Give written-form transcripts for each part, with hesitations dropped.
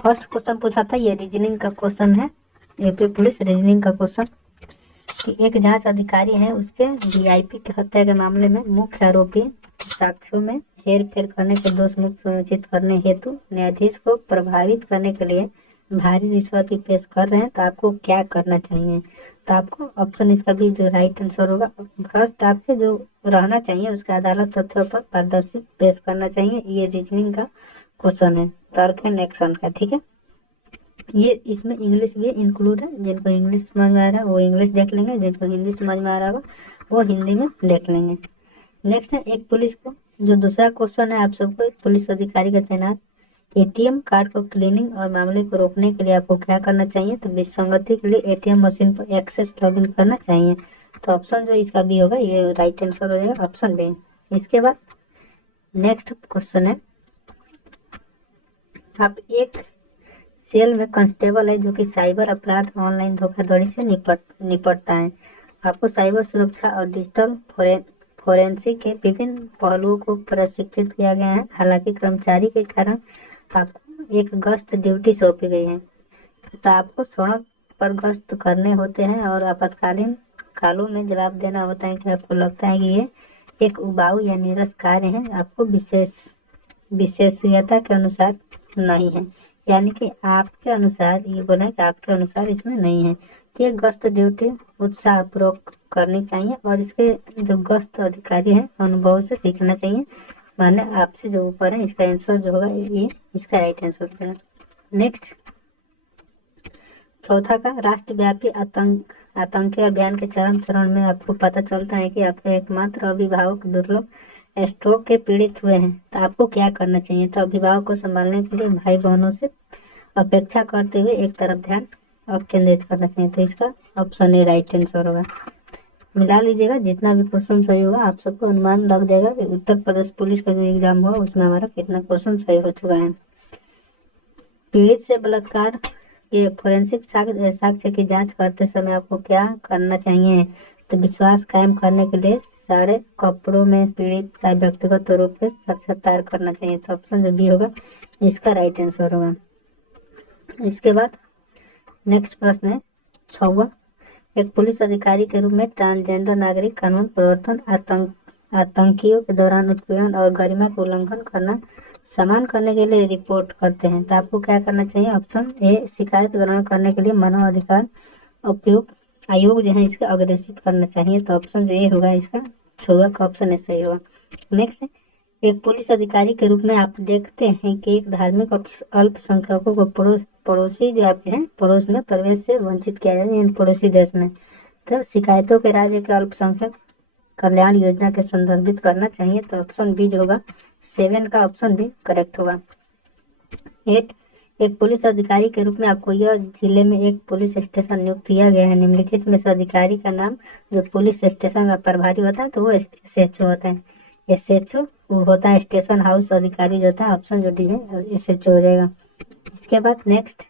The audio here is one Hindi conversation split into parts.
फर्स्ट क्वेश्चन पूछा था, ये रीजनिंग का क्वेश्चन है, यूपी पुलिस रीजनिंग का क्वेश्चन, कि एक जांच अधिकारी है, उसके वीआईपी की हत्या के मामले में मुख्य आरोपी साक्ष्यों में हेर फेर करने के दोष मुक्त सुनिश्चित करने हेतु न्यायाधीश को प्रभावित करने के लिए भारी रिश्वत की पेश कर रहे हैं, तो आपको क्या करना चाहिए। तो आपको ऑप्शन इसका भी जो राइट आंसर होगा, फर्स्ट आपके जो रहना चाहिए उसके अदालत तथ्यों पर पारदर्शी पेश करना चाहिए। ये रीजनिंग का क्वेश्चन है, तर्क एंड एक्शन का, ठीक है। ये इसमें इंग्लिश भी इंक्लूड है, जिनको इंग्लिश समझ में आ रहा है वो इंग्लिश देख लेंगे, जिनको हिंदी समझ में आ रहा होगा वो हिंदी में देख लेंगे। नेक्स्ट है, एक पुलिस को, जो दूसरा क्वेश्चन है आप सबको, एक पुलिस अधिकारी का तैनात एटीएम कार्ड को क्लीनिंग और मामले को रोकने के लिए आपको क्या करना चाहिए। तो विसंगति के लिए एटीएम मशीन पर एक्सेस लॉगिन करना चाहिए। तो ऑप्शन जो इसका बी होगा, ये राइट आंसर हो जाएगा, ऑप्शन बी। इसके बाद नेक्स्ट क्वेश्चन है, आप एक सेल में कांस्टेबल है जो कि साइबर अपराध ऑनलाइन धोखाधड़ी से निपटता है। आपको साइबर सुरक्षा और डिजिटल फोरेंसिक के विभिन्न पहलुओं को प्रशिक्षित किया गया है। हालांकि कर्मचारी के कारण आपको एक गश्त ड्यूटी सौंपी गई है, तो आपको सड़क पर गश्त करने होते हैं और आपातकालीन कालों में जवाब देना होता है कि आपको लगता है कि ये एक उबाऊ या नीरस कार्य है, आपको विशेषज्ञता के अनुसार नहीं है, यानी कि आपके अनुसार, ये बोला है कि आपके अनुसार इसमें नहीं है। तो ये गश्त ड्यूटी उत्साहपूर्वक करनी चाहिए और इसके जो गश्त अधिकारी हैं अनुभव से सीखना चाहिए, माने आपसे जो ऊपर है। इसका आंसर जो होगा ये इसका राइट आंसर होगा। नेक्स्ट चौथा का, राष्ट्रव्यापी आतंकी अभियान के चरम चरण में आपको पता चलता है कि आपके एकमात्र अभिभावक दुर्लभ स्ट्रोक के पीड़ित हुए हैं, तो आपको क्या करना चाहिए। तो अभिभावक को संभालने के लिए भाई बहनों से अपेक्षा करते हुए एक तरफ ध्यान और केंद्रित करना चाहिए। तो इसका ऑप्शन ए राइट आंसर होगा। मिला लीजिएगा, जितना भी क्वेश्चन सही होगा आप सबको अनुमान लग जाएगा कि उत्तर प्रदेश पुलिस का जो एग्जाम हुआ उसमें हमारा कितना क्वेश्चन सही हो चुका है। पीड़ित से बलात्कार के फोरेंसिक साक्ष्य की जांच करते समय आपको क्या करना चाहिए। तो विश्वास कायम करने के लिए सारे कपड़ों में पीड़ित का व्यक्तिगत रूप से साक्षात्कार करना चाहिए। तो ऑप्शन जो बी होगा इसका राइट आंसर होगा। इसके बाद नेक्स्ट प्रश्न है 6वां, एक पुलिस अधिकारी के रूप में ट्रांसजेंडर नागरिक कानून प्रवर्तन आतंकियों के दौरान उत्पीड़न और गरिमा का उल्लंघन करना समान करने के लिए रिपोर्ट करते हैं। तो आपको क्या करना चाहिए। ऑप्शन ए, शिकायत ग्रहण करने के लिए मानव अधिकार उपयोग आयोग जो है इसका अग्रेसित करना चाहिए। तो ऑप्शन जो ए होगा इसका 6वां का ऑप्शन ए सही होगा। नेक्स्ट, एक पुलिस अधिकारी के रूप में आप देखते हैं कि एक धार्मिक अल्पसंख्यकों को पड़ोसी जो आपके हैं पड़ोस में प्रवेश से वंचित किया जाए, इन पड़ोसी देश में। तो शिकायतों के राज्य के अल्पसंख्यक कल्याण योजना के संदर्भित करना चाहिए। तो ऑप्शन बी जो होगा 7 का ऑप्शन बी करेक्ट होगा। 8, एक पुलिस अधिकारी के रूप में आपको यह जिले में एक पुलिस स्टेशन नियुक्त किया गया है। निम्नलिखित में से अधिकारी का नाम जो पुलिस स्टेशन का प्रभारी होता है तो वो SHO होता है। SHO वो होता है स्टेशन हाउस अधिकारी जो होता है। ऑप्शन जो डी है SHO हो जाएगा। इसके बाद नेक्स्ट,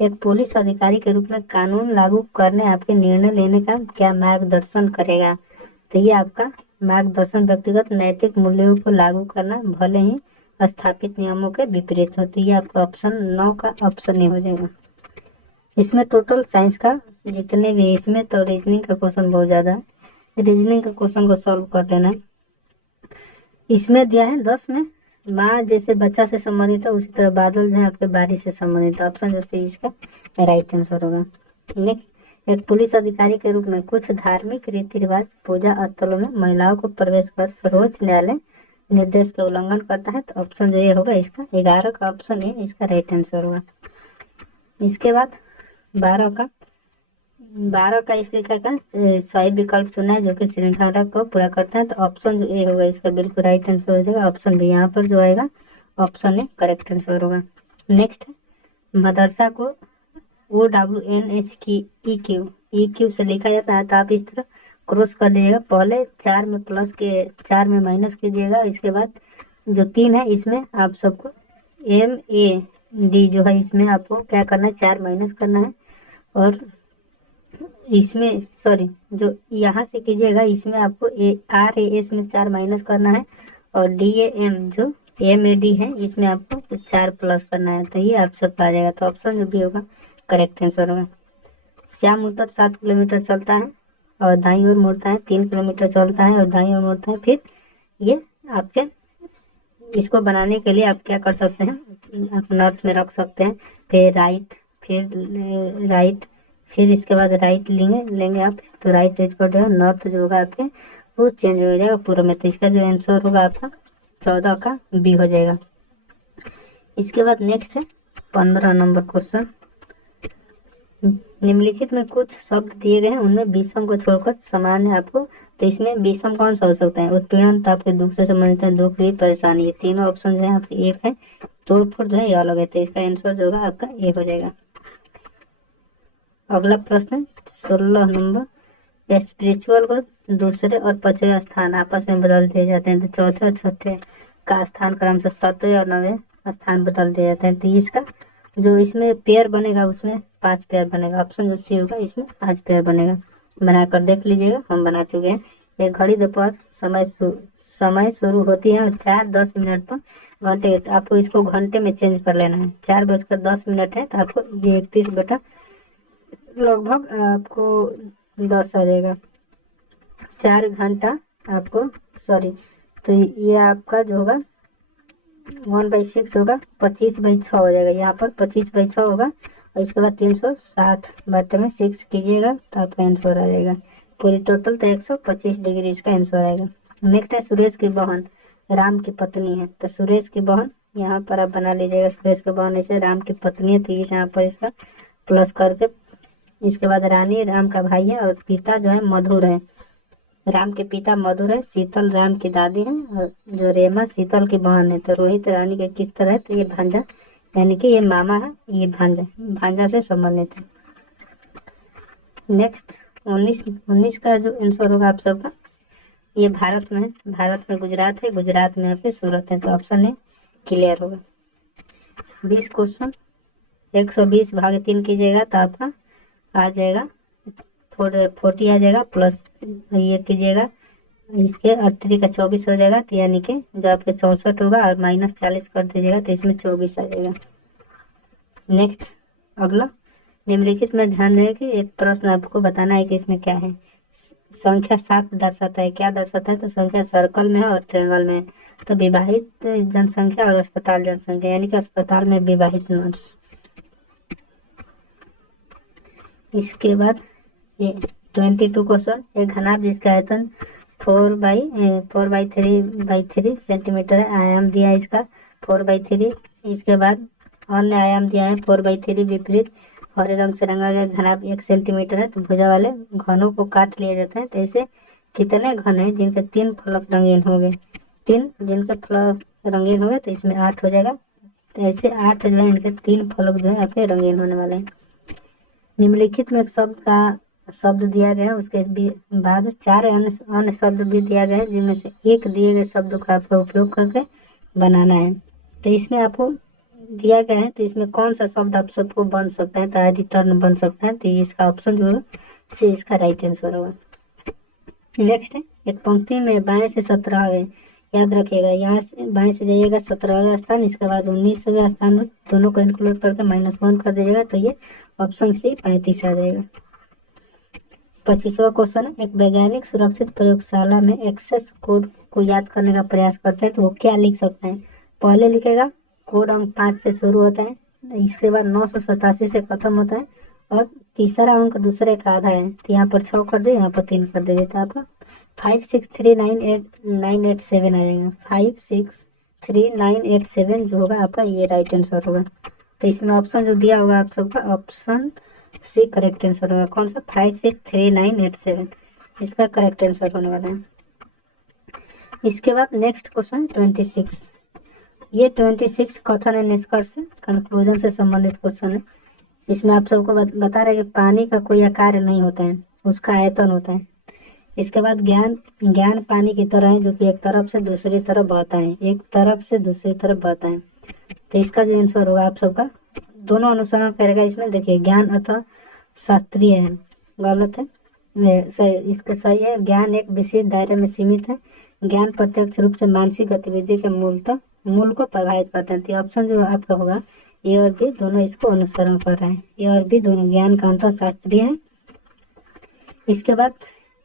एक पुलिस अधिकारी के रूप में कानून लागू करने आपके निर्णय लेने का क्या मार्गदर्शन करेगा। तो ये आपका मार्गदर्शन व्यक्तिगत नैतिक मूल्यों को लागू करना भले ही स्थापित नियमों के विपरीत होती है। आपका ऑप्शन 9 का ऑप्शन ए हो जाएगा। इसमें टोटल साइंस का जितने भी इसमें तो रीजनिंग का क्वेश्चन बहुत ज्यादा है। रीजनिंग का क्वेश्चन को सॉल्व कर लेना है। इसमें दिया है 10 में माँ जैसे बच्चा से संबंधित है, उसी तरह बादल जो है आपके बारिश से संबंधित है। ऑप्शन जो सी इसका राइट आंसर होगा। नेक्स्ट, एक पुलिस अधिकारी के रूप में कुछ धार्मिक रीति रिवाज पूजा स्थलों में महिलाओं को प्रवेश कर सर्वोच्च न्यायालय निर्देश का उल्लंघन करता है। तो ऑप्शन जो ये होगा इसका 11 का ऑप्शन है इसका राइट आंसर होगा। इसके बाद 12 का इसके क्या सही विकल्प चुना है जो कि श्रृंखला को पूरा करता है। तो ऑप्शन जो ए होगा इसका बिल्कुल राइट आंसर हो जाएगा। ऑप्शन बी यहाँ पर जो आएगा ऑप्शन ए करेक्ट आंसर होगा। नेक्स्ट, मदरसा को OWNH से लिखा जाता है। तो आप इस तरह क्रॉस कर दीजिएगा। पहले 4 में प्लस के 4 में माइनस कीजिएगा। इसके बाद जो 3 है इसमें आप सबको MAD जो है इसमें आपको क्या करना है 4 माइनस करना है। और इसमें सॉरी जो यहाँ से कीजिएगा इसमें आपको RAS में 4 माइनस करना है। और DAM जो MAD है, इसमें आपको 4 प्लस करना है, तो ये आप सबका आ जाएगा। तो ऑप्शन जो भी होगा करेक्ट आंसर होगा। श्याम उत्तर 7 किलोमीटर चलता है और दाईं ओर मुड़ता है, 3 किलोमीटर चलता है और दाईं ओर मुड़ता है। फिर ये आपके इसको बनाने के लिए आप क्या कर सकते हैं, आप नॉर्थ में रख सकते हैं, फिर राइट, फिर राइट, फिर इसके बाद राइट लेंगे आप, तो राइट एज कर नॉर्थ जो होगा आपके वो चेंज हो जाएगा पूर्व में। तो इसका जो आंसर होगा आपका 14 का बी हो जाएगा। इसके बाद नेक्स्ट है 15 नंबर क्वेश्चन। निम्नलिखित में कुछ शब्द दिए गए हैं, उनमें विषम को छोड़कर समान है आपको, तो इसमें विषम कौन सा हो सकता है? उत्पीड़न तो आपके दुख से संबंधित है, दुख भी परेशानी, ये तीनों ऑप्शन जो है आपके एक है, तोड़फोड़ जो है ये अलग है, तो इसका आंसर जो होगा आपका ए हो जाएगा। अगला प्रश्न 16 नंबर, स्पिरिचुअल को दूसरे और पांचवें स्थान आपस में बदल दिए जाते हैं, तो चौथे और छठे का स्थान क्रम से 7वें और 9वें स्थान बदल दिए जाते हैं, तो इसका जो इसमें पेयर बनेगा उसमें 5 पेयर बनेगा। ऑप्शन जो सी होगा इसमें 5 पेयर बनेगा। बनाकर देख लीजिएगा, हम बना चुके हैं। एक घड़ी दोपहर समय शुरू होती है और 4:10 पर घंटे, तो आपको इसको घंटे में चेंज कर लेना है। 4:10 है, तो आपको ये 31 बटा लगभग आपको 10 आ जाएगा। 4 घंटा आपको सॉरी, तो ये आपका जो होगा 1/6 होगा, 25/6 हो जाएगा। यहाँ पर 25/6 होगा और इसके बाद 360 बटे में 6 कीजिएगा तो आपका आंसर आ जाएगा। पूरी टोटल तो 125 डिग्री इसका आंसर आएगा। नेक्स्ट है सुरेश की बहन राम की पत्नी है, तो सुरेश की बहन यहाँ पर आप बना लीजिएगा। सुरेश की बहन ऐसे राम की पत्नी है, तो यहाँ पर इसका प्लस करके, इसके बाद रानी राम का भाई है और पिता जो है मधुर है। राम के पिता मधुर है, शीतल राम की दादी है और जो रेमा शीतल की बहन है। तो रोहित रानी के किस तरह है, तो ये भांजा, यानी कि ये मामा है, ये भांजा से संबंधित है। नेक्स्ट 19 का जो आंसर होगा आप सबका, ये भारत में है, भारत में गुजरात है, गुजरात में यहाँ पे सूरत है, तो ऑप्शन है क्लियर होगा। 20 क्वेश्चन 120 भाग 3 कीजिएगा तो आपका आ जाएगा 40 आ जाएगा, प्लस ये कीजिएगा इसके 38 का 24 हो जाएगा, तो यानी कि जो आपके 64 होगा और -40 कर दीजिएगा तो इसमें 24 आ जाएगा। नेक्स्ट अगला, निम्नलिखित में ध्यान दें कि एक प्रश्न आपको बताना है कि इसमें क्या है। संख्या 7 दर्शाता है, क्या दर्शाता है, तो संख्या सर्कल में है और ट्रायंगल में है, तो विवाहित जनसंख्या और अस्पताल जनसंख्या, यानी कि अस्पताल में विवाहित नर्स। इसके बाद ये 22 क्वेश्चन, एक घनाभ जिसका आयतन 4/3 सेंटीमीटर है, आयाम दिया है इसका 4/3। इसके बाद अन्य आयाम दिया है 4/3 विपरीत हरे रंग से रंगा गया घनाभ 1 सेंटीमीटर है, तो भुजा वाले घनों को काट लिए जाते हैं। तो ऐसे कितने घन है जिनके 3 फलक रंगीन हो गए, 3 जिनके फलक रंगीन हो गए, तो इसमें 8 हो जाएगा। तो ऐसे 8 जो है इनके 3 फलक जो है आपके रंगीन होने वाले हैं। निम्नलिखित में शब्द दिया गया है, उसके बाद 4 अन्य शब्द भी दिया गया है, जिनमें से एक दिए गए शब्द का आपको उपयोग करके बनाना है। तो इसमें आपको दिया गया है, तो इसमें कौन सा शब्द आप सबको बन सकता है, तो रिटर्न बन सकता है, तो इसका ऑप्शन जो है से इसका राइट आंसर होगा। नेक्स्ट है, एक पंक्ति में बाएं से 17वें, याद रखिएगा यहाँ से बाएं से जाइएगा 17वां स्थान, इसके बाद 19वें स्थान में दोनों को इंक्लूड करके -1 कर दीजिएगा, तो ये ऑप्शन सी 35 आ जाएगा। 25वां क्वेश्चन है, एक वैज्ञानिक सुरक्षित प्रयोगशाला में एक्सेस कोड को याद करने का प्रयास करते हैं, तो वो क्या लिख सकते हैं? पहले लिखेगा कोड अंक 5 से शुरू होता है, इसके बाद 987 से खत्म होता है और तीसरा अंक दूसरे का आधा है, तो यहाँ पर 6 कर दे, यहाँ पर 3 कर दे, तो आपका 563987 आ जाएगा। 563987 जो होगा आपका ये राइट आंसर होगा। तो इसमें ऑप्शन जो दिया होगा आप सबका ऑप्शन सी करेक्ट आंसर होगा। कौन सा? 563987 इसका करेक्ट आंसर होने वाला है। इसके बाद नेक्स्ट क्वेश्चन 26, ये 26 कथन है निष्कर्ष कंक्लूजन से संबंधित क्वेश्चन है। इसमें आप सबको बता रहे कि पानी का कोई आकार नहीं होता है, उसका आयतन होता है। इसके बाद ज्ञान पानी की तरह है, जो कि एक तरफ से दूसरी तरफ बहता है, एक तरफ से दूसरी तरफ बहता है। तो इसका जो आंसर होगा आप सबका दोनों अनुसरण करेगा। इसमें देखिए ज्ञान अतः शास्त्रीय है, गलत है, इसका सही है। ज्ञान एक विशेष दायरे में सीमित है, ज्ञान प्रत्यक्ष रूप से मानसिक गतिविधि के मूलतः मूल को प्रभावित करते हैं। तो ऑप्शन जो आपका होगा ए और बी दोनों इसको अनुसरण कर रहे हैं। ए और बी दोनों ज्ञान का अंतर शास्त्रीय है। इसके बाद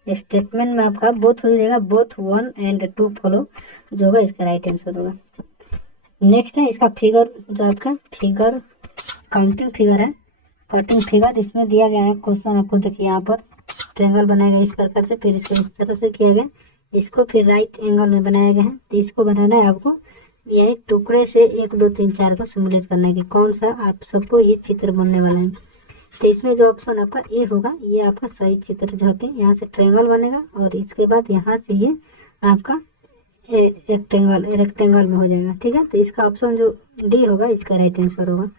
स्टेटमेंट में आपका बोथ हो जाएगा, बोथ 1 and 2 फॉलो जो होगा इसका राइट आंसर होगा। नेक्स्ट है इसका फिगर, जो आपका फिगर काउंटिंग फिगर है, कटिंग फिगर। इसमें दिया गया है क्वेश्चन, आपको देखिए यहाँ पर ट्रायंगल बनाया गया इस प्रकार से, फिर इसको इस तरह से किया गया, इसको फिर राइट एंगल में बनाया गया है। तो इसको बनाना है आपको, यही टुकड़े से 1 2 3 4 को सिमुलेट करना है कि कौन सा आप सबको ये चित्र बनने वाला है। तो इसमें जो ऑप्शन आपका ए होगा ये आपका सही चित्र जो है, यहाँ से ट्रायंगल बनेगा और इसके बाद यहाँ से ये आपका रेक्टेंगल में हो जाएगा। ठीक है, तो इसका ऑप्शन जो डी होगा इसका राइट आंसर होगा।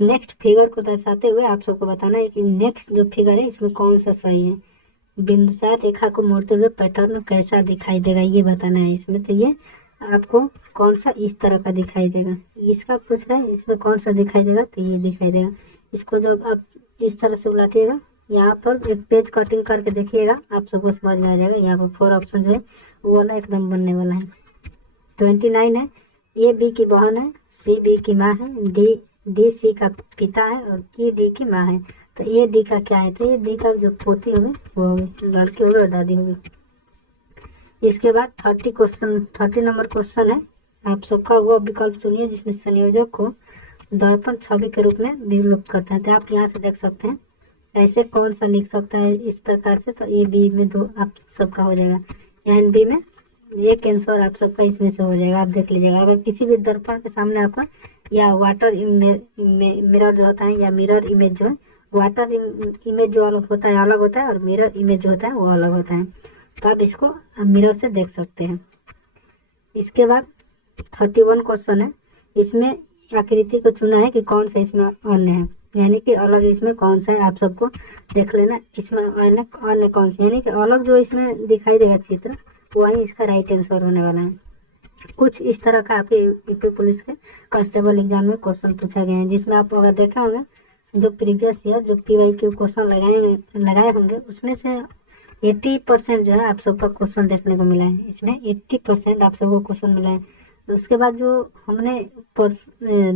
नेक्स्ट फिगर को दर्शाते हुए आप सबको बताना है कि नेक्स्ट जो फिगर है इसमें कौन सा सही है। बिंदुसार रेखा को मोड़ते हुए पैटर्न कैसा दिखाई देगा ये बताना है इसमें। तो ये आपको कौन सा इस तरह का दिखाई देगा, इसका पूछ रहा है, इसमें कौन सा दिखाई देगा, तो ये दिखाई देगा। इसको जब आप इस तरह से उलटिएगा, यहाँ पर एक पेज कटिंग करके देखिएगा, आप सबको समझ में आ जाएगा। यहाँ पर 4 ऑप्शन जो है वो वाला एकदम बनने वाला है। 29 है, ए बी की बहन है, सी बी की माँ है, डी सी का पिता है और ई डी की माँ है। तो ए डी का क्या है, तो ए डी का जो पोती होगी वो होगी, लड़की होगी और दादी होगी। इसके बाद 30 नंबर क्वेश्चन है, आप सबका वो विकल्प चुनिए जिसमें संयोजक को दर्पण छवि के रूप में विलुप्त करते हैं। तो आप यहाँ से देख सकते हैं ऐसे कौन सा लिख सकता है इस प्रकार से। तो ए बी में 2 आप सबका हो जाएगा, एन बी में एक आंसर आप सबका इसमें से हो जाएगा। आप देख लीजिएगा, अगर किसी भी दर्पण के सामने आपका या वाटर मिरर जो होता है या मिरर इमेज जो है, वाटर इमेज जो अलग होता है अलग होता है और मिरर इमेज जो होता है वो अलग होता है। तो आप इसको मिरर से देख सकते हैं। इसके बाद 31 क्वेश्चन है, इसमें आकृति को चुना है कि कौन सा इसमें अन्य है, यानी कि अलग इसमें कौन सा है आप सबको देख लेना। इसमें अन्य कौन सा, यानी कि अलग जो इसमें दिखाई देगा चित्र वही इसका राइट आंसर होने वाला है। कुछ इस तरह का आपके यूपी पुलिस के कांस्टेबल एग्जाम में क्वेश्चन पूछा गया है, जिसमें आप अगर देखा होगा जो प्रीवियस ईयर जो PY के क्वेश्चन लगाए होंगे उसमें से 80% जो है आप सबका क्वेश्चन देखने को मिला है। इसमें 80% आप सबको क्वेश्चन मिला है। उसके बाद जो हमने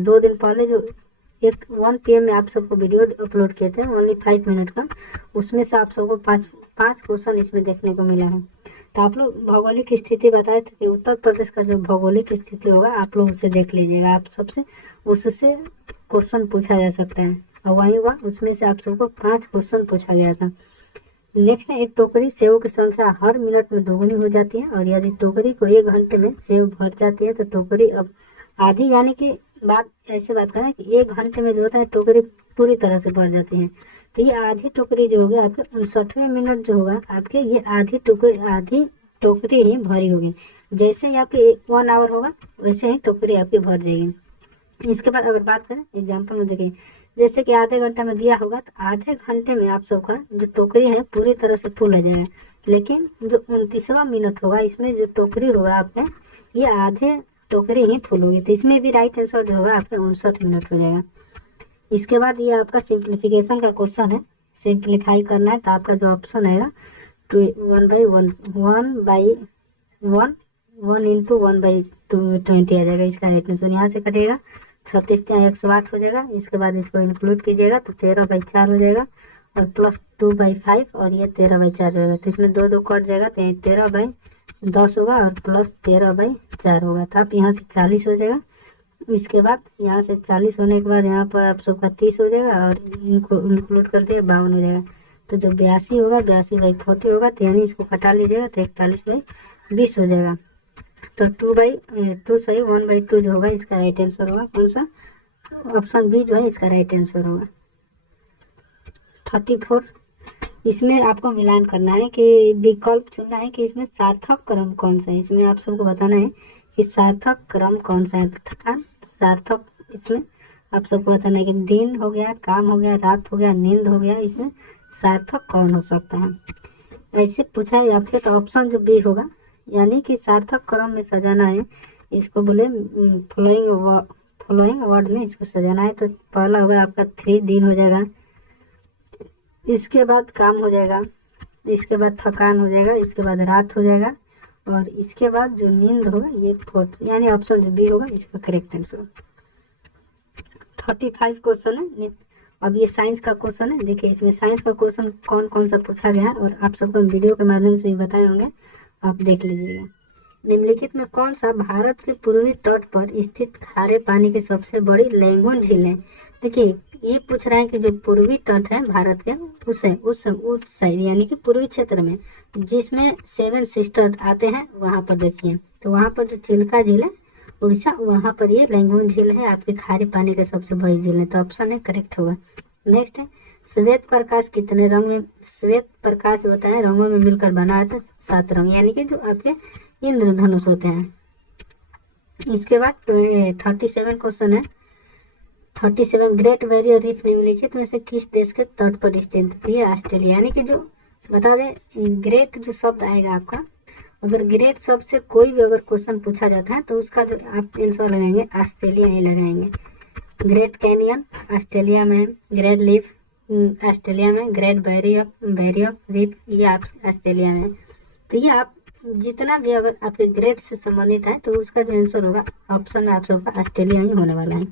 2 दिन पहले जो 1 PM में आप सबको वीडियो अपलोड किए थे ओनली 5 मिनट का, उसमें से आप सबको 5 क्वेश्चन इसमें देखने को मिला है। तो आप लोग भौगोलिक स्थिति बताए थे कि उत्तर प्रदेश का जो भौगोलिक स्थिति होगा आप लोग उसे देख लीजिएगा, आप सबसे उससे क्वेश्चन पूछा जा सकता है। और वही हुआ, उसमें से आप सबको 5 क्वेश्चन पूछा गया था। नेक्स्ट है, एक टोकरी सेव की संख्या हर मिनट में 2 हो जाती है और यदि टोकरी को 1 घंटे में सेव भर जाती है तो टोकरी अब आधी, यानी कि बात करें कि 1 घंटे में जो होता है टोकरी पूरी तरह से भर जाती है। तो ये आधी टोकरी जो होगी आपके 59वें मिनट जो होगा आपके ये आधी टोकरी ही भरी होगी। जैसे ही आपके 1 आवर होगा वैसे ही टोकरी आपकी भर जाएगी। इसके बाद अगर बात करें एग्जाम्पल में, देखिए जैसे कि आधे घंटे में दिया होगा तो आधे घंटे में आप सबका जो टोकरी है पूरी तरह से फुल हो जाएगा। लेकिन जो 29वां मिनट होगा इसमें जो टोकरी होगा आपका ये आधे टोकरी ही फुल होगी। तो इसमें भी राइट आंसर जो होगा आपका 59 मिनट हो जाएगा। इसके बाद ये आपका सिंप्लीफिकेशन का क्वेश्चन है, सिंप्लीफाई करना है। तो आपका जो ऑप्शन आएगा 1 into 1/220 आ जाएगा इसका राइट आंसर। यहाँ से कटेगा 36 या 108 हो जाएगा। इसके बाद इसको इंक्लूड कीजिएगा तो 13/4 हो जाएगा और प्लस 2/5 और ये 13/4 हो जाएगा। तो इसमें 2 कट जाएगा तो 13/10 होगा और प्लस 13/4 होगा। तो आप यहाँ से 40 हो जाएगा। इसके बाद यहाँ से 40 होने के बाद यहाँ पर आप सबका 30 हो जाएगा और इनको इंक्लूड कर दिया 52 हो जाएगा। तो जो 82 होगा 82/40 होगा, तो यानी इसको कटा लीजिएगा तो 41/20 हो जाएगा। तो 2/2 सही 1/2 जो होगा इसका राइट आंसर होगा। कौन सा, ऑप्शन बी जो है इसका राइट आंसर होगा। 34, इसमें आपको मिलान करना है कि विकल्प चुनना है कि इसमें सार्थक क्रम कौन सा है। इसमें आप सबको बताना है कि सार्थक क्रम कौन सा है तथा सार्थक, इसमें आप सबको बताना है कि दिन हो गया, काम हो गया, रात हो गया, नींद हो गया, इसमें सार्थक कौन हो सकता है। ऐसे पूछा है आपके तो ऑप्शन जो बी होगा, यानी कि सार्थक क्रम में सजाना है। इसको बोले फ्लोइंग वर्ड में इसको सजाना है। तो पहला होगा आपका 3 दिन हो जाएगा, इसके बाद काम हो जाएगा, इसके बाद थकान हो जाएगा, इसके बाद रात हो जाएगा और इसके बाद जो नींद होगा ये फोर्थ, यानी ऑप्शन जो बी होगा इसका करेक्ट आंसर। 35 क्वेश्चन है। अब ये साइंस का क्वेश्चन है। देखिए इसमें साइंस का क्वेश्चन कौन कौन सा पूछा गया है और आप सबको वीडियो के माध्यम से बताए होंगे, आप देख लीजिएगा। निम्नलिखित में कौन सा भारत के पूर्वी तट पर स्थित खारे पानी की सबसे बड़ी लैंगून झील है? देखिए ये पूछ रहा है कि जो पूर्वी तट है भारत के उस साइड यानी कि पूर्वी क्षेत्र में जिसमें 7 सिस्टर आते हैं वहां पर देखिए, तो वहां पर जो चिल्का झील है उड़ीसा, वहां पर ये लैंगून झील है आपके खारे पानी की सबसे बड़ी झील है, तो ऑप्शन है करेक्ट होगा। नेक्स्ट है श्वेत प्रकाश कितने रंग में, श्वेत प्रकाश होता है रंगों में मिलकर बना आता है 7 रंग, यानी कि जो आपके इंद्रधनुष होते हैं। इसके बाद 37 क्वेश्चन है। 37 ग्रेट बैरियर रीफ निम्नलिखित में से किस देश के तट पर स्थित है? ऑस्ट्रेलिया, यानी कि जो बता दें ग्रेट जो शब्द आएगा आपका, अगर ग्रेट शब्द से कोई भी अगर क्वेश्चन पूछा जाता है तो उसका जो आप आंसर लगाएंगे ऑस्ट्रेलिया ही लगाएंगे। ग्रेट कैनियन ऑस्ट्रेलिया में, ग्रेट लीफ ऑस्ट्रेलिया में, ग्रेट बैरियर रीफ ये आप ऑस्ट्रेलिया में। तो ये आप जितना भी अगर आपके ग्रेड से संबंधित है तो उसका जो आंसर होगा ऑप्शन में आप सबका ऑस्ट्रेलिया ही होने वाला है।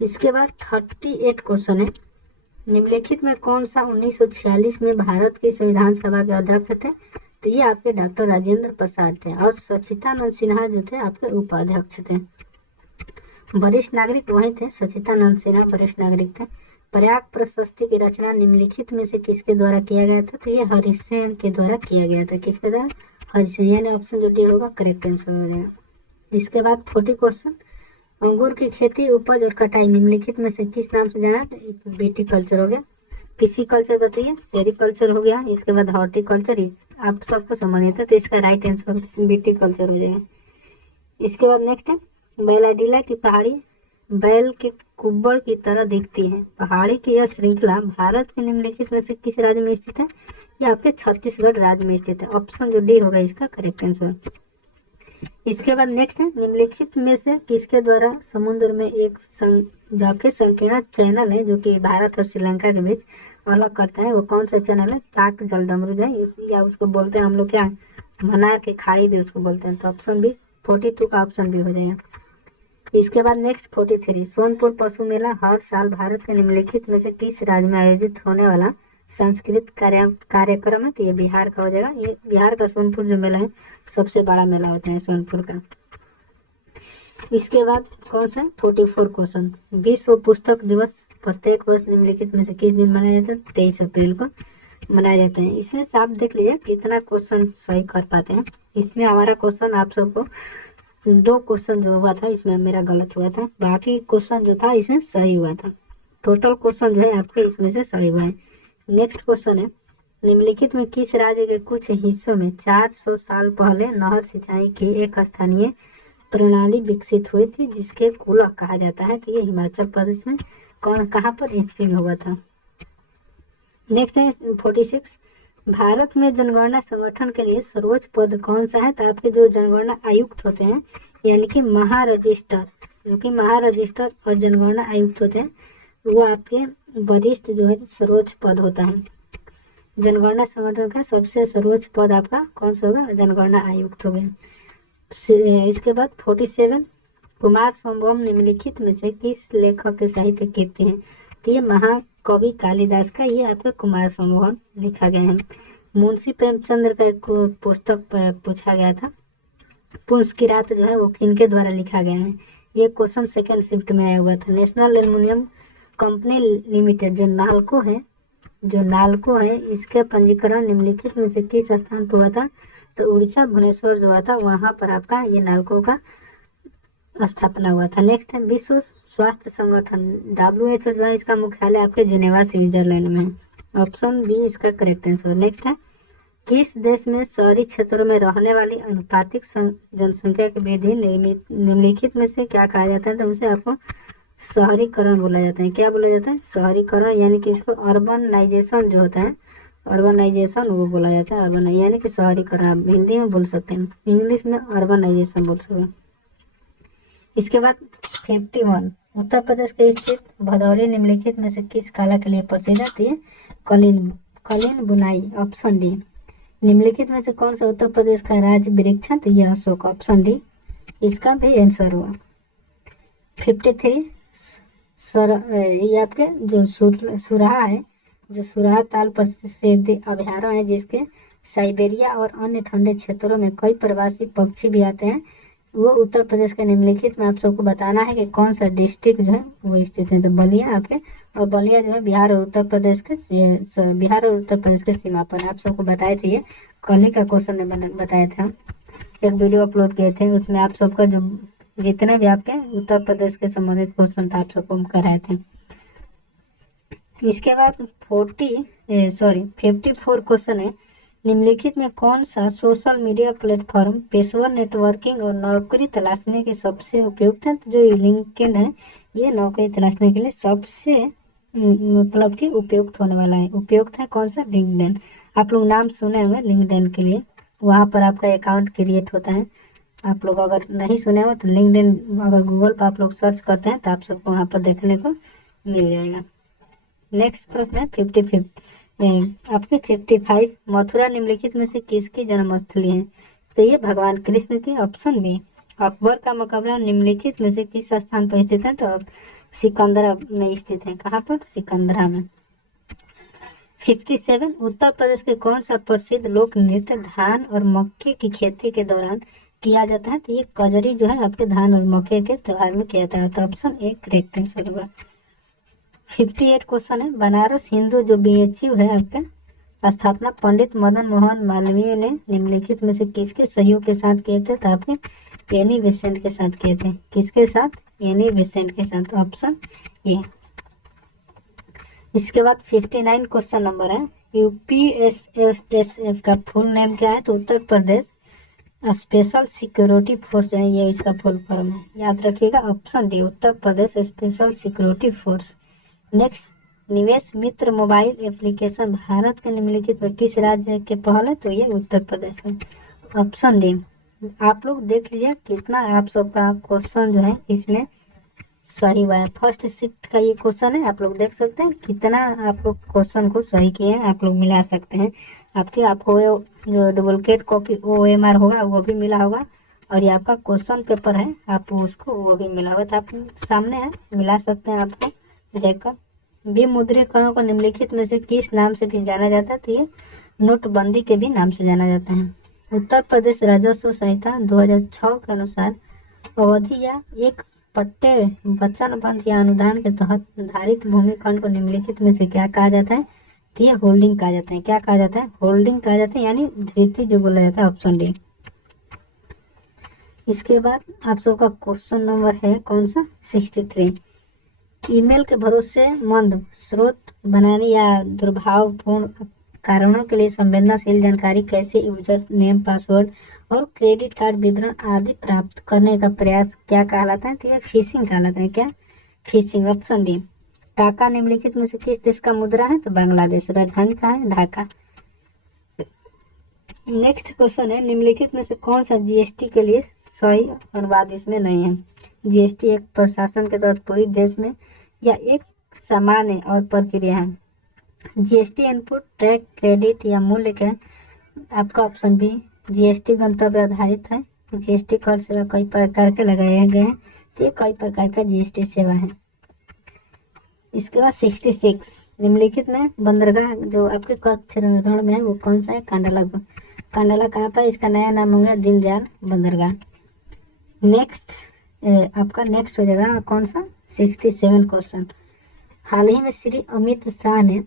इसके बाद 38 क्वेश्चन है। निम्नलिखित में कौन सा 1946 में भारत की संविधान सभा के अध्यक्ष थे? तो ये आपके डॉक्टर राजेंद्र प्रसाद थे और सचिदानंद सिन्हा जो थे आपके उपाध्यक्ष थे। वरिष्ठ नागरिक वही थे, सचिदानंद सिन्हा वरिष्ठ नागरिक थे। प्रयाग प्रशस्ति की रचना निम्नलिखित में से किसके द्वारा किया गया था? तो ये हरिसेन के द्वारा किया गया था। किसके द्वारा? हरिसेन, यानी ऑप्शन जो डी होगा करेक्ट आंसर हो जाएगा। इसके बाद 40 क्वेश्चन। अंगूर की खेती, उपज और कटाई निम्नलिखित में से किस नाम से जाना? तो बीटी कल्चर हो गया। पीसी कल्चर बताइए, सेरिकल्चर हो गया। इसके बाद हॉर्टिकल्चर आप सबको संबंधित है, तो इसका राइट आंसर बीटी कल्चर हो जाएगा। इसके बाद नेक्स्ट है बैलाडीला की पहाड़ी बैल के कुब्बड़ की तरह दिखती है। पहाड़ी की यह श्रृंखला भारत के निम्नलिखित में से किस राज्य में स्थित है? यह आपके छत्तीसगढ़ राज्य में स्थित है। ऑप्शन जो डी होगा इसका करेक्ट आंसर। इसके बाद नेक्स्ट है निम्नलिखित में से किसके द्वारा समुद्र में एक जाके संकीर्ण चैनल है जो कि भारत और श्रीलंका के बीच अलग करता है, वो कौन सा चैनल है? पाक जलडमरू है, या उसको बोलते हैं हम लोग क्या, मन्नार की खाड़ी भी उसको बोलते हैं। तो ऑप्शन बी 42 का ऑप्शन भी हो जाएगा। इसके बाद नेक्स्ट 43 सोनपुर पशु मेला हर साल भारत के निम्नलिखित में से किस राज्य में आयोजित होने वाला सांस्कृतिक कार्यक्रम है? तो ये बिहार का हो जाएगा। ये बिहार का सोनपुर जो मेला है सबसे बड़ा मेला होता है सोनपुर का। इसके बाद कौन सा 44 क्वेश्चन। विश्व पुस्तक दिवस प्रत्येक वर्ष निम्नलिखित में से किस दिन मनाया जाता है? 23 अप्रैल को मनाया जाता है। इसमें से आप देख लीजिए कितना क्वेश्चन सही कर पाते हैं। इसमें हमारा क्वेश्चन आप सबको 2 क्वेश्चन जो हुआ था इसमें मेरा गलत हुआ था, बाकी क्वेश्चन जो था इसमें सही हुआ था। टोटल क्वेश्चन जो है आपके इसमें से सही हुआ है। नेक्स्ट क्वेश्चन है निम्नलिखित में किस राज्य के कुछ हिस्सों में 400 साल पहले नहर सिंचाई की एक स्थानीय प्रणाली विकसित हुई थी जिसके कूलक कहा जाता है? तो ये हिमाचल प्रदेश में कहाँ पर एचपी में हुआ था। नेक्स्ट है 46 भारत में जनगणना संगठन के लिए सर्वोच्च पद कौन सा है? तो आपके जो जनगणना आयुक्त होते हैं यानी कि महारजिस्टर, जो कि महारजिस्टर और जनगणना आयुक्त होते हैं वो आपके वरिष्ठ जो है सर्वोच्च पद होता है। जनगणना संगठन का सबसे सर्वोच्च पद आपका कौन सा होगा? जनगणना आयुक्त हो गया। इसके बाद 47 कुमार संभवम निम्नलिखित में से किस लेखक के साहित्य कृति हैं? तो ये महाकवि कालिदास का ये आपका कुमार संभवम लिखा गया है। मुंशी प्रेमचंद्र का एक पुस्तक पूछा गया था, पुंस की रात जो है वो किनके द्वारा लिखा गया है? ये क्वेश्चन सेकेंड शिफ्ट में आया हुआ था। नेशनल एल्युमिनियम कंपनी लिमिटेड जो नालको है इसका पंजीकरण निम्नलिखित में से किस स्थान पर हुआ था? तो उड़ीसा भुवनेश्वर जो हुआ था वहां पर आपका ये नालको का स्थापना हुआ था। नेक्स्ट है विश्व स्वास्थ्य संगठन WHO जो है इसका मुख्यालय आपके जिनेवा स्विट्जरलैंड में है। ऑप्शन बी इसका करेक्ट आंसर। नेक्स्ट है किस देश में शहरी क्षेत्रों में रहने वाली अनुपातिक जनसंख्या की वृद्धि निम्नलिखित में से क्या कहा जाता है? तो उसे आपको शहरीकरण बोला जाता है। क्या बोला जाता है? शहरीकरण, यानी कि इसको अर्बनाइजेशन जो होता है, अर्बनाइजेशन वो बोला जाता है। अर्बन यानी कि शहरीकरण, आप हिंदी में बोल सकते हैं, इंग्लिश में अर्बनाइजेशन बोल सकते हैं। इसके बाद 51 उत्तर प्रदेश के स्थित भदौरी निम्नलिखित में से किस कला के लिए प्रसिद्ध है? कलीन बुनाई, ऑप्शन डी। निम्नलिखित में से कौन सा उत्तर प्रदेश का राज्य वृक्ष है? तो यह अशोक, ऑप्शन डी इसका भी आंसर हुआ। 53 ये आपके जो सुराहा है, जो सुराहा ताल प्रसिद्ध अभयारण्य है, जिसके साइबेरिया और अन्य ठंडे क्षेत्रों में कई प्रवासी पक्षी भी आते हैं, वो उत्तर प्रदेश के निम्नलिखित में आप सबको बताना है कि कौन सा डिस्ट्रिक्ट जो है वो स्थित है। तो बलिया आपके, और बलिया जो है बिहार और उत्तर प्रदेश के सीमा पर। आप सबको बताए थे, ये कल ही का क्वेश्चन बताए थे, हम एक वीडियो अपलोड किए थे, उसमें आप सबका जो जितने भी आपके उत्तर प्रदेश के संबंधित क्वेश्चन था आप सबको हम कराए थे। इसके बाद 54 क्वेश्चन है, निम्नलिखित में कौन सा सोशल मीडिया प्लेटफॉर्म पेशेवर नेटवर्किंग और नौकरी तलाशने के सबसे उपयुक्त है? तो जो लिंक्डइन है, ये नौकरी तलाशने के लिए सबसे मतलब कि उपयुक्त होने वाला है। उपयुक्त है कौन सा? लिंक्डइन। आप लोग नाम सुने होंगे लिंक्डइन के लिए, वहाँ पर आपका अकाउंट क्रिएट होता है। आप लोग अगर नहीं सुने हो तो लिंक्डइन अगर गूगल पर आप लोग सर्च करते हैं तो आप सबको वहाँ पर देखने को मिल जाएगा। नेक्स्ट प्रश्न है 55 आपके 55, मथुरा निम्नलिखित में से किसकी जन्मस्थली है? तो ये भगवान कृष्ण की, ऑप्शन बी। अकबर का मकबरा निम्नलिखित में से किस स्थान पर स्थित है? तो सिकंदरा में स्थित है। कहाँ पर? सिकंदरा में। 57, उत्तर प्रदेश के कौन सा प्रसिद्ध लोक नृत्य धान और मक्के की खेती के दौरान किया जाता है? तो ये कजरी जो है आपके धान और मक्के के त्योहार में किया जाता है। तो ऑप्शन ए करेक्ट आंसर होगा। 58 क्वेश्चन है, बनारस हिंदू जो BHU है आपका स्थापना पंडित मदन मोहन मालवीय ने निम्नलिखित में से किसके सहयोग के साथ किए थे? तो आपके एनी बेसेंट के साथ किए थे। किसके साथ? एनी बेसेंट के साथ, ऑप्शन ए। इसके बाद 59 क्वेश्चन नंबर है, UPSF का फुल नेम क्या है? तो Uttar Pradesh special security force है, ये इसका फुल फॉर्म है, याद रखिएगा, option D Uttar Pradesh special security force. Next, निवेश मित्र मोबाइल एप्लीकेशन भारत के निम्नलिखित में किस राज्य के पहल है? तो ये उत्तर प्रदेश है, ऑप्शन डी। आप लोग देख लीजिए कितना आप सबका क्वेश्चन जो है इसमें सही हुआ है। फर्स्ट शिफ्ट का ये क्वेश्चन है, आप लोग देख सकते हैं कितना आप लोग क्वेश्चन को सही किए हैं। आप लोग मिला सकते हैं, आपको जो डुप्लीकेट कॉपी OMR होगा वो भी मिला होगा, और ये आपका क्वेश्चन पेपर है आपको उसको वो भी मिला होगा। तो आप सामने है, मिला सकते हैं आपको देखकर। विमुद्रीकरण को निम्नलिखित में से किस नाम से भी जाना जाता है? तो ये नोटबंदी के भी नाम से जाना जाता है। उत्तर प्रदेश राजस्व संहिता 2006 के अनुसार अवधि या एक पट्टे वचनबंध या अनुदान के तहत निर्धारित भूमि खंड को निम्नलिखित में से क्या कहा जाता है? तो ये होल्डिंग कहा जाता है। क्या कहा जाता है? होल्डिंग कहा जाता है, यानी धृति जो बोला जाता है, ऑप्शन डी। इसके बाद आप सबका क्वेश्चन नंबर है कौन सा? 63, ईमेल के भरोसेमंद स्रोत बनाने या दुर्भावपूर्ण कारणों के लिए संवेदनशील जानकारी कैसे यूजर नेम, पासवर्ड और क्रेडिट कार्ड विवरण आदि प्राप्त करने का प्रयास क्या कहलाता है? तो यह फिशिंग कहलाता है। क्या? Fishing, option D. टाका निम्नलिखित में से किस देश का मुद्रा है? तो बांग्लादेश। राजधानी कहाँ है? ढाका। नेक्स्ट क्वेश्चन है, निम्नलिखित में से कौन सा GST के लिए सही अनुवाद इसमें नहीं है? GST एक प्रशासन के तहत पूरी देश में या एक सामान्य और प्रक्रिया है। GST इनपुट, ट्रैक, क्रेडिट या मूल्य का? आपका ऑप्शन बी। GST गंतव्य आधारित है। GST कर सेवा कई प्रकार के लगाए गए हैं, तो ये कई प्रकार का GST सेवा है। इसके बाद 66, निम्नलिखित में बंदरगाह जो आपके कच्छ रण में है वो कौन सा है? कांडला। कांडला कहाँ पर? इसका नया नाम होगा दीनदयाल बंदरगाह। नेक्स्ट आपका नेक्स्ट हो जाएगा कौन सा? 67 क्वेश्चन, हाल ही में श्री अमित शाह ने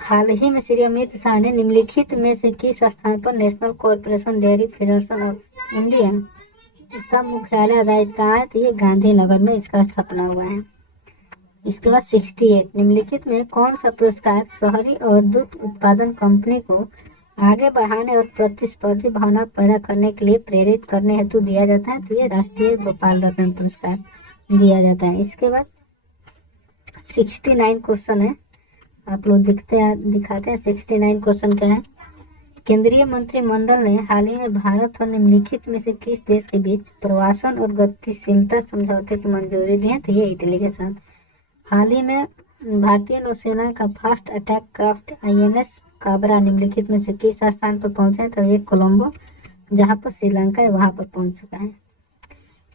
हाल ही में श्री अमित शाह ने निम्नलिखित में से किस स्थान पर national corporation dairy federation of India इसका मुख्यालय आधारित कहाँ है? तो ये गांधीनगर में इसका स्थापना हुआ है। इसके बाद 68, निम्नलिखित में कौन सा पुरस्कार शहरी और दूध उत्पादन कंपनी को आगे बढ़ाने और प्रतिस्पर्धी भावना पैदा करने के लिए प्रेरित करने हेतु दिया जाता है? तो ये राष्ट्रीय गोपाल रत्न पुरस्कार दिया जाता है। इसके बाद 69 क्वेश्चन है, आप लोग दिखाते हैं 69 क्वेश्चन क्या है? केंद्रीय मंत्रिमंडल ने हाल ही में भारत और निम्नलिखित में से किस देश के बीच प्रवासन और गतिशीलता समझौते की मंजूरी दी है? तो ये इटली के साथ। हाल ही में भारतीय नौसेना का fast attack craft INS Kabra निम्नलिखित में से किस स्थान पर पहुंचा है? तो ये कोलंबो, जहां पर श्रीलंका है वहां पर पहुंच चुका है।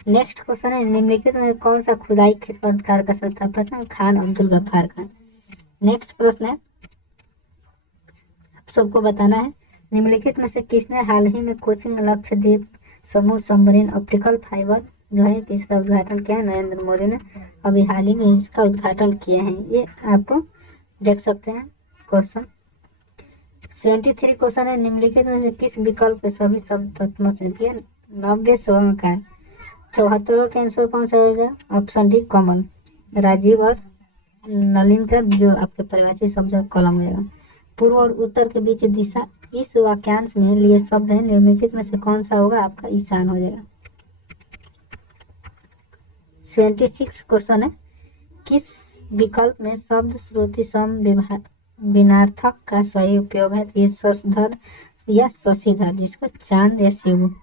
नेक्स्ट क्वेश्चन है, निम्नलिखित में कौन सा खुदाई खिदमतकार का संस्थापक है? खान अब्दुल गफ्फार खान। नेक्स्ट प्रश्न है, आप सबको बताना है, निम्नलिखित में से किसने हाल ही में कोचिंग लक्षद्वीप समूह सबमरीन ऑप्टिकल फाइबर जो है इसका उद्घाटन किया? नरेंद्र मोदी ने अभी हाल ही में इसका उद्घाटन किया है। ये आपको देख सकते हैं क्वेश्चन। 73 क्वेश्चन है, निम्नलिखित में से किस विकल्प के सभी शब्द तत्वों से दिए? 90 स्वर्ण का है। 74 का आंसर कौन सा होगा? Option D common. राजीव और नलिन का जो आपके परिभाषित शब्द कॉलम होगा। पूर्व और उत्तर के बीच दिशा इस वाक्यांश में लिए शब्द है, निम्नलिखित में से कौन सा होगा? आपका ईशान हो जाएगा। 76 क्वेश्चन है, किस विकल्प में शब्द श्रुति सम विनार्थक का सही उपयोग है? ये शशधर या शशिधर, जिसको चांद या शिव।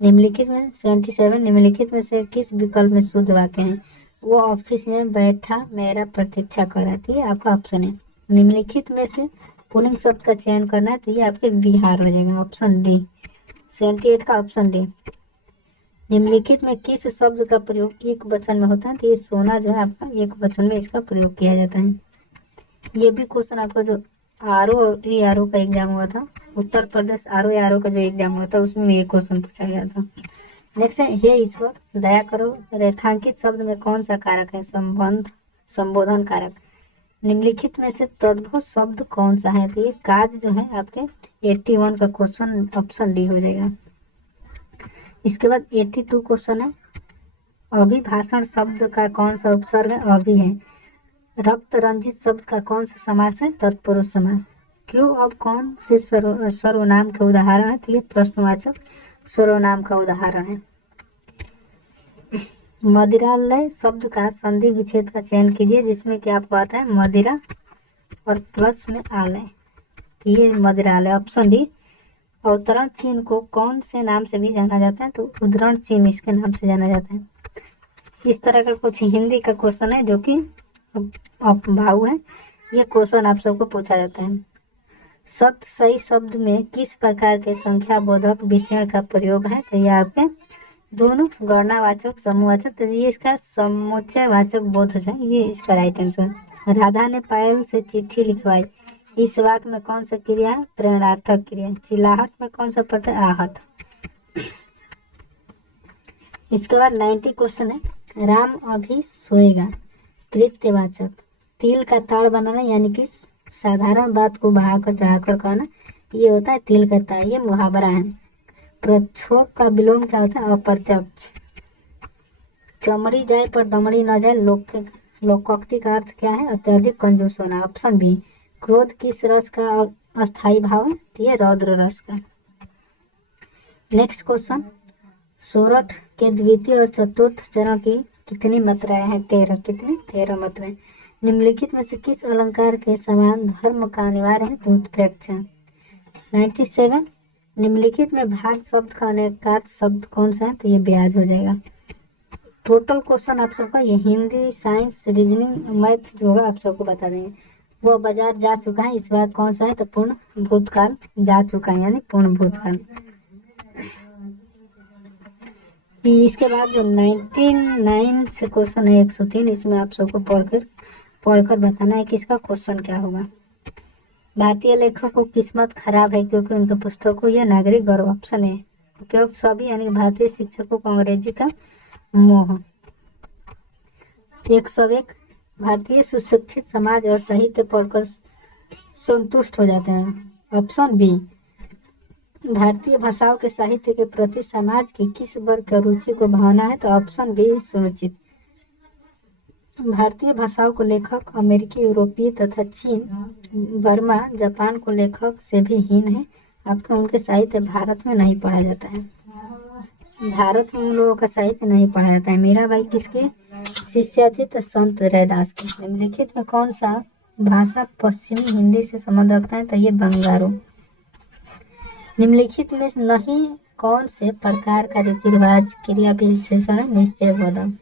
निम्नलिखित में 77 निम्नलिखित में से किस विकल्प में शुद्ध वाक्य है? वो ऑफिस में बैठा मेरा प्रतीक्षा कर रहा थी, आपका ऑप्शन है। निम्नलिखित में से पुल्लिंग शब्द का चयन करना है, तो ये आपके बिहार हो जाएगा, ऑप्शन डी। 78 का ऑप्शन डी। निम्नलिखित में किस शब्द का प्रयोग एक वचन में होता है? तो ये सोना जो है आपका एक वचन में इसका प्रयोग किया जाता है। ये भी क्वेश्चन आपका जो RO का एग्जाम हुआ था, उत्तर प्रदेश RO का जो एग्जाम हुआ था उसमें ये क्वेश्चन पूछा गया था। नेक्स्ट है, हे ईश्वर दया करो, रेखांकित शब्द में कौन सा कारक है? संबंध संबोधन कारक। निम्नलिखित में से तद्भव शब्द कौन सा है? तो ये काज जो है आपके 81 का क्वेश्चन, ऑप्शन डी हो जाएगा। इसके बाद 82 क्वेश्चन है, अभिभाषण शब्द का कौन सा उपसर्ग है? अभी है। रक्त रंजित शब्द का कौन सा समास है? तत्पुरुष समास। क्यों अब कौन से सर्वनाम के उदाहरण है? तो ये प्रश्नवाचक सर्वनाम का उदाहरण है। मदिरालय शब्द का संधि विच्छेद का चयन कीजिए, जिसमें कि आपको आता है मदिरा और प्लस में आलय, तो ये मदिरालय, ऑप्शन डी। अवतरण चिन्ह को कौन से नाम से भी जाना जाता है? तो उद्धरण चिन्ह इसके नाम से जाना जाता है। इस तरह का कुछ हिंदी का क्वेश्चन है जो कि भाव है, ये क्वेश्चन आप सबको पूछा जाता है। सत्य सही शब्द में किस प्रकार के संख्या बोधक विशेषण का प्रयोग है? तो ये आपके दोनों गणनावाचक समूहवाचक, तो ये इसका समुच्चयवाचक बोध है, ये इसका राइट आंसर। राधा ने पायल से चिट्ठी लिखवाई, इस वाक्य में कौन सा क्रिया है? प्रेरणार्थक क्रिया। चिल्लाहट में कौन सा प्रत्यय? आहट। इसके बाद 90 क्वेश्चन है, राम अभी सोएगा, कृत्यवाचक। तिल का ताड़ बनाना यानी कि साधारण बात को बढ़ाकर चढ़ाकर कहना, ये होता है तिल का ताड़, ये मुहावरा है। प्रक्षोभ का विलोम क्या होता है? अप्रत्यक्ष। चमड़ी जाए पर दमड़ी न जाए, लोकोक्ति का अर्थ क्या है? अत्यधिक कंजूस होना, ऑप्शन बी। क्रोध किस रस का अस्थायी भाव है? तो ये रौद्र रस का। नेक्स्ट क्वेश्चन, सोरठ के द्वितीय और चतुर्थ चरण की कितनी मात्राएं हैं? 13। कितनी? 13 मात्राएं। निम्नलिखित में से किस अलंकार के समान धर्म का अनिवार्य है? तो उत्प्रेक्षा। 97 निम्नलिखित में भाग शब्द का अनेकार्थ शब्द कौन सा है? तो ये ब्याज हो जाएगा। टोटल क्वेश्चन आप सबका ये हिंदी, साइंस, रीजनिंग, मैथ जो होगा आप सबको बता देंगे। वो बाजार जा चुका है, इस बार कौन सा है? तो पूर्ण भूतकाल जा चुका है, यानी पूर्ण भूतकाल। इसके बाद जो 99 से क्वेश्चन है 103, इसमें आप सबको पढ़कर बताना है कि इसका क्वेश्चन क्या होगा। भारतीय लेखकों की किस्मत खराब है क्योंकि उनके पुस्तकों या नागरिक गौरव, ऑप्शन है। उपयोग सभी यानी भारतीय शिक्षकों को अंग्रेजी का मोह। 101 भारतीय सुशिक्षित समाज और साहित्य पढ़कर संतुष्ट हो जाते हैं, ऑप्शन बी। भारतीय भाषाओं के साहित्य के प्रति समाज की किस वर्ग का रुचि को भावना है? तो ऑप्शन बी सुनिश्चित। भारतीय भाषाओं को लेखक अमेरिकी, यूरोपीय तथा चीन, बर्मा, जापान को लेखक से भी हीन है। आपके उनके साहित्य भारत में नहीं पढ़ा जाता है, भारत में उन लोगों का साहित्य नहीं पढ़ा जाता है। मीराबाई किसके शिष्या थी? तो संत रैदास के। निम्नलिखित में कौन सा भाषा पश्चिमी हिंदी से संबंध रखता है? तो ये बंगारो। निम्नलिखित में नहीं कौन से प्रकार का रीति रिवाज क्रिया विशेषण है? निश्चय बोधक।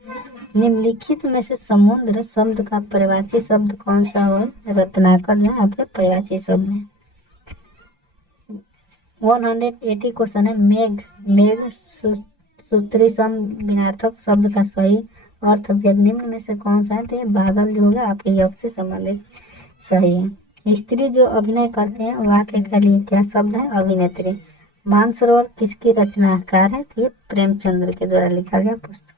निम्नलिखित में से समुद्र शब्द का पर्यायवाची शब्द कौन सा हो? रत्नाकर जो है आपके पर्यायवाची शब्द है। 180 क्वेश्चन है। मेघ मेघ सूत्री विनार्थक शब्द का सही अर्थ निम्न में से कौन सा है? तो ये बादल जो होगा आपके योग से संबंधित सही है। स्त्री जो अभिनय करते हैं वह के लिए क्या शब्द है? अभिनेत्री। मानसरोवर किसकी रचनाकार है? तो ये प्रेमचंद्र के द्वारा लिखा गया पुस्तक।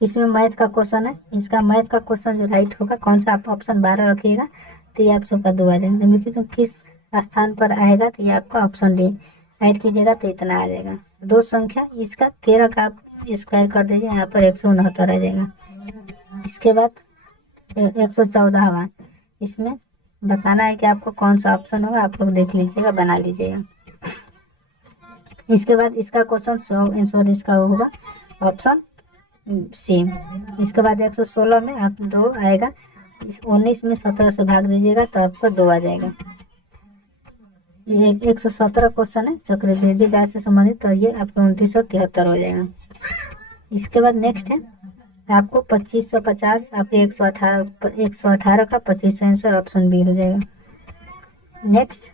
इसमें मैथ का क्वेश्चन है। इसका मैथ का क्वेश्चन जो राइट होगा कौन सा? आप ऑप्शन 12 रखिएगा तो ये आप सबका 2 आ जाएगा। देखिए तो किस स्थान पर आएगा? तो ये आपका ऑप्शन डी। ऐड कीजिएगा तो इतना आ जाएगा। 2 संख्या इसका 13 का आप स्क्वायर कर दीजिए, यहाँ पर 169 आ जाएगा। इसके बाद 114वां, इसमें बताना है कि आपको कौन सा ऑप्शन होगा। आप लोग देख लीजिएगा, बना लीजिएगा। इसके बाद इसका क्वेश्चन आंसर इसका होगा ऑप्शन सेम। इसके बाद 116 में आप 2 आएगा। 19 में 17 से भाग दीजिएगा तो आपका 2 आ जाएगा। ये 117 क्वेश्चन है चक्रवृद्धि ब्याज से संबंधित, तो ये आपको 2973 हो जाएगा। इसके बाद नेक्स्ट है आपको 2550, आपके 118 का 25 आंसर ऑप्शन बी हो जाएगा। नेक्स्ट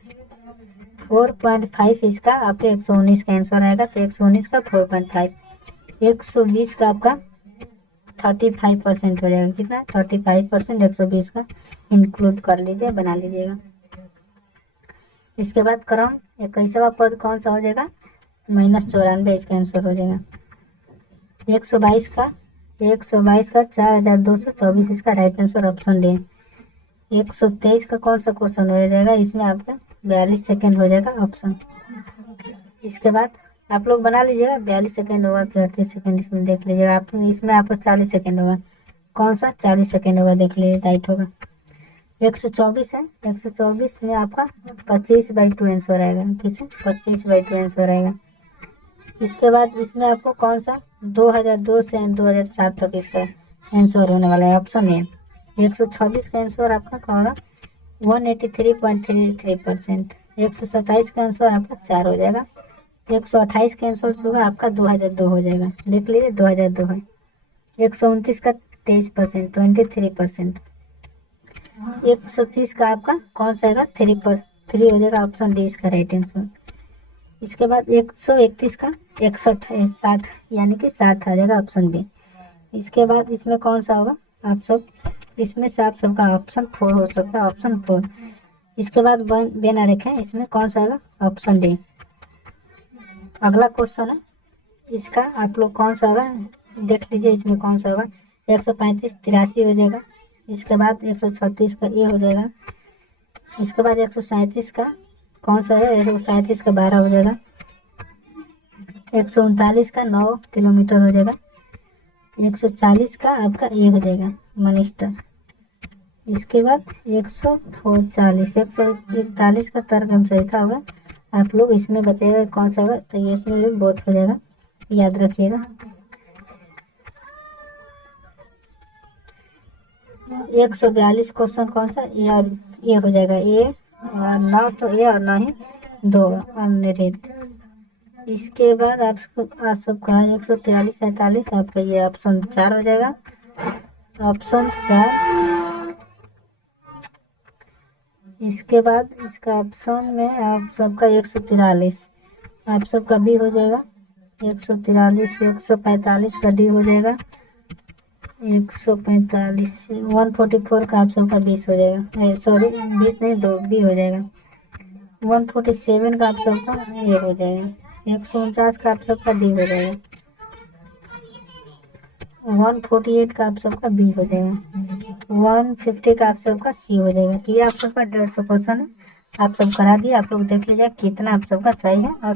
4.5 इसका आपके 119 का आंसर आएगा, तो 119 का 4.5। 120 का आपका 35% हो जाएगा। कितना? 35%। 120 का इंक्लूड कर लीजिए, बना लीजिएगा। इसके बाद क्रम 21वां पद कौन सा हो जाएगा? -94 इसका आंसर हो जाएगा। 122 का 4224 इसका राइट आंसर ऑप्शन डी। 123 का कौन सा क्वेश्चन हो जाएगा? इसमें आपका 42 सेकेंड हो जाएगा ऑप्शन। इसके बाद आप लोग बना लीजिएगा। 42 सेकेंड होगा कि 38 सेकेंड, इसमें देख लीजिएगा। आप इसमें आपको 40 सेकेंड होगा। कौन सा? 40 सेकेंड होगा, देख लीजिए राइट होगा। 124 है। 124 में आपका 25/2 आंसर आएगा। ठीक है, 25/2 आंसर आएगा। इसके बाद इसमें आपको कौन सा 2002 से 2007 तक इसका आंसर होने वाला है, ऑप्शन ए। 126 का आंसर आपका क्या होगा? 183.33%। 127 का आंसर आपका 4 हो जाएगा। 128 का आंसर जो होगा आपका 2002 हो जाएगा, देख लीजिए 2002 है। 129 का 23%, 23%। 130 का आपका कौन सा आएगा? 3 हो जाएगा, ऑप्शन डी इसका राइट आंसर। इसके बाद 131 का 60 यानी कि 60 आ जाएगा, ऑप्शन बी। इसके बाद इसमें कौन सा होगा? आप सब इसमें से आप सबका ऑप्शन 4 हो सकता है, ऑप्शन 4। इसके बाद बिना रखें इसमें कौन सा आएगा? Option D. अगला क्वेश्चन है इसका आप लोग कौन सा होगा देख लीजिए। इसमें कौन सा होगा? 135 83 हो जाएगा। इसके बाद 136 का ए हो जाएगा। इसके बाद 137 का कौन सा है? 137 का 12 हो जाएगा। 139 का 9 किलोमीटर हो जाएगा। 140 का आपका ए हो जाएगा, मनिस्टर। इसके बाद 141 का तर्क हम सही था होगा। आप लोग इसमें बचेगा कौन सा होगा? तो ये इसमें भी बोथ हो जाएगा, याद रखिएगा। 142 क्वेश्चन कौन सा? ये हो जाएगा ए, और 9 तो ए और 9 ही 2 अनिर्णित। इसके बाद आप सबका 143 47 आपका ये ऑप्शन 4 हो जाएगा, ऑप्शन 4। इसके बाद इसका ऑप्शन में आप सबका 143 आप सबका बी हो जाएगा। 143 145 का डी हो जाएगा। 145 144 का आप सबका 20 हो जाएगा, सॉरी 20 नहीं 2 बी हो जाएगा। 147 का आप सबका ए हो जाएगा। 149 का आप सबका डी हो जाएगा। 148 का आप सबका बी हो जाएगा। 150 का आप सबका सी हो जाएगा। तो ये आप सबका 150 क्वेश्चन है, आप सब करा दिए। आप लोग देख लीजिए कितना आप सबका सही है। और